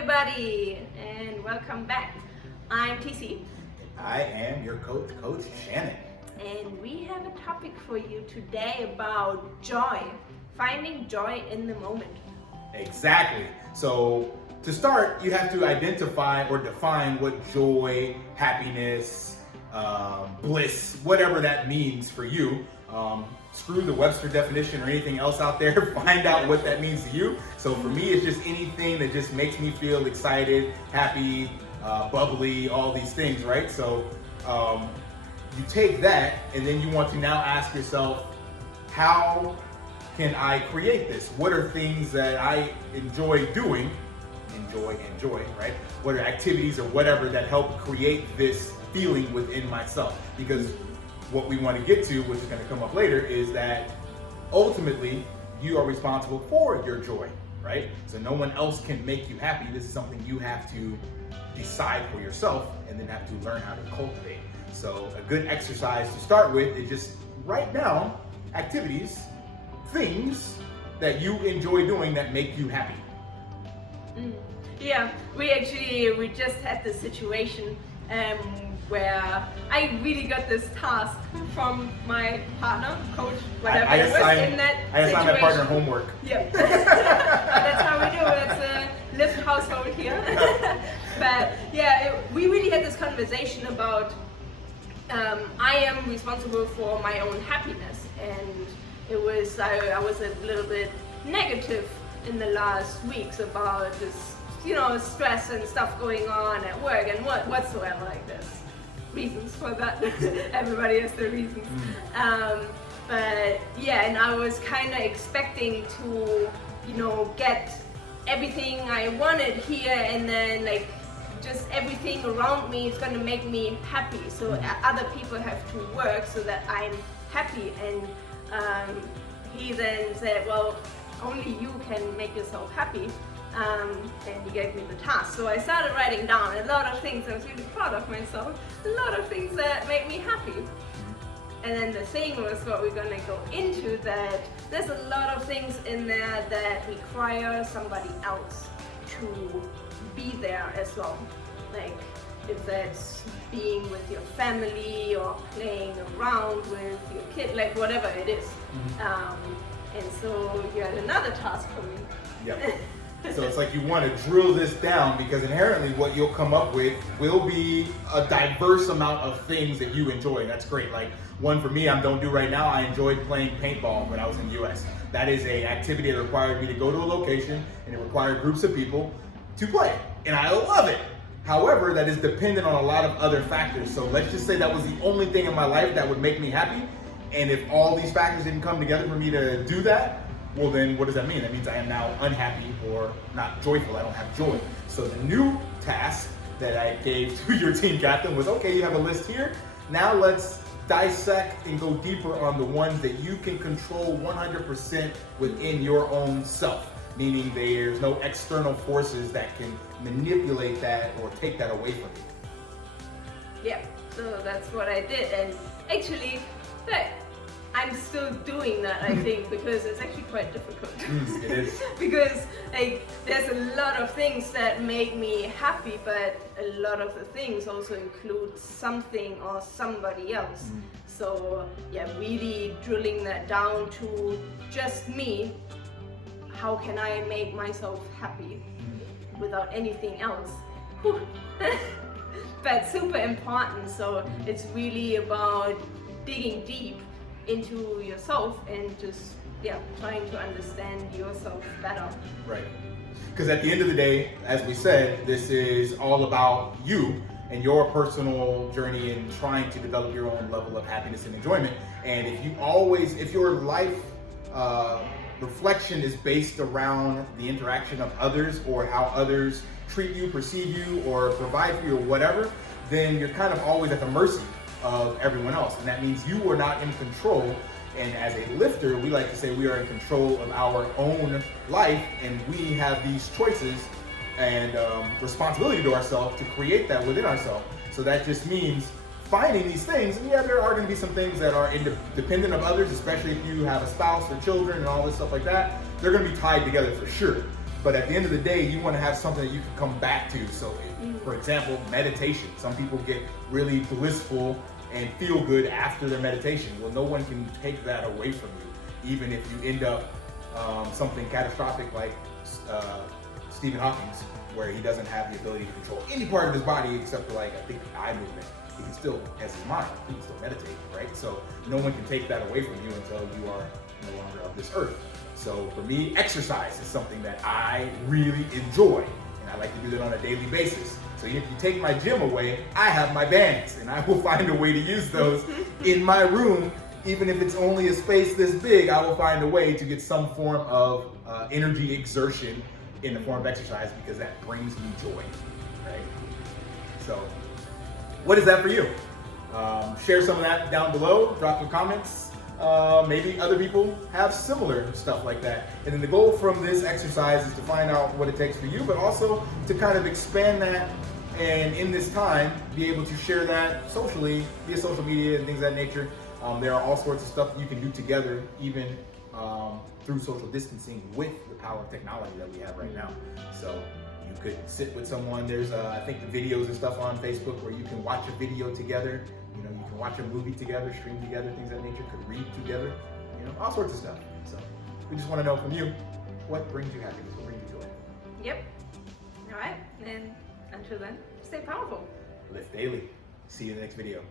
everybody, and welcome back. I'm TC. I am your coach, Coach Shannon. And we have a topic for you today about joy, finding joy in the moment. Exactly. So to start, you have to identify or define what joy, happiness, bliss, whatever that means for you. Screw the Webster definition or anything else out there. Find out what that means to you. So for me, it's just anything that just makes me feel excited, happy, bubbly, all these things, right? So you take that and then you want to now ask yourself, how can I create this? What are things that I enjoy doing? Enjoy, right? What are activities or whatever that help create this feeling within myself? Because what we want to get to, which is going to come up later, is that ultimately you are responsible for your joy, right? So no one else can make you happy. This is something you have to decide for yourself and then have to learn how to cultivate. So a good exercise to start with is just write down activities, things that you enjoy doing that make you happy. Yeah, we just had this situation where I really got this task from my partner, coach, whatever I assigned my partner homework. Yeah, that's how we do it. It's a lift household here. But yeah, we really had this conversation about I am responsible for my own happiness, and it was I was a little bit negative in the last weeks about this, stress and stuff going on at work and whatsoever like this. Reasons for that. Everybody has their reasons. But yeah, and I was kind of expecting to, get everything I wanted here, and then just everything around me is going to make me happy. So other people have to work so that I'm happy. And he then said, well, only you can make yourself happy. And he gave me the task. So I started writing down a lot of things. I was really proud of myself. A lot of things that make me happy. And then the thing was what we're gonna go into, that there's a lot of things in there that require somebody else to be there as well. Like if that's being with your family or playing around with your kid, like whatever it is. And so you had another task for me. Yep. So it's like you want to drill this down, because inherently what you'll come up with will be a diverse amount of things that you enjoy. That's great. Like one for me, I don't do right now. I enjoyed playing paintball when I was in the US. That is a activity that required me to go to a location, and it required groups of people to play. And I love it. However, that is dependent on a lot of other factors. So let's just say that was the only thing in my life that would make me happy. And if all these factors didn't come together for me to do that, well then what does that mean? That means I am now unhappy or not joyful. I don't have joy. So the new task that I gave to your team captain was, okay, you have a list here. Now let's dissect and go deeper on the ones that you can control 100% within your own self. Meaning there's no external forces that can manipulate that or take that away from you. Yeah, so that's what I did. And actually, I'm still doing that, I think, because it's actually quite difficult. It is. Because there's a lot of things that make me happy, but a lot of the things also include something or somebody else. So yeah, really drilling that down to just me. How can I make myself happy without anything else? But super important. So it's really about digging deep into yourself and just trying to understand yourself better. Right. Because at the end of the day, as we said, this is all about you and your personal journey in trying to develop your own level of happiness and enjoyment. And if your life reflection is based around the interaction of others or how others treat you, perceive you, or provide for you or whatever, then you're kind of always at the mercy of everyone else. And that means you are not in control. And as a lifter, we like to say we are in control of our own life, and we have these choices and responsibility to ourselves to create that within ourselves. So that just means finding these things, and yeah, there are going to be some things that are independent of others, especially if you have a spouse or children and all this stuff like that. They're going to be tied together for sure. But at the end of the day, you want to have something that you can come back to. So, for example, meditation. Some people get really blissful and feel good after their meditation. Well, no one can take that away from you, even if you end up something catastrophic like Stephen Hawking's, where he doesn't have the ability to control any part of his body except for, like, I think, the eye movement. He can still, as his mind, he can still meditate, right? So no one can take that away from you until you are no longer of this earth. So for me, exercise is something that I really enjoy, and I like to do that on a daily basis. So if you take my gym away, I have my bands, and I will find a way to use those in my room. Even if it's only a space this big, I will find a way to get some form of energy exertion in the form of exercise, because that brings me joy, right? So what is that for you? Share some of that down below, drop some comments. Maybe other people have similar stuff like that. And then the goal from this exercise is to find out what it takes for you, but also to kind of expand that, and in this time, be able to share that socially via social media and things of that nature. There are all sorts of stuff that you can do together, even through social distancing, with the power of technology that we have right now. So you could sit with someone. There's, I think, the videos and stuff on Facebook where you can watch a video together. You know, you can watch a movie together, stream together, things of that nature. Could read together. You know, all sorts of stuff. So we just want to know from you, what brings you happiness? What brings you joy? Yep. All right. And until then, stay powerful. Lift daily. See you in the next video.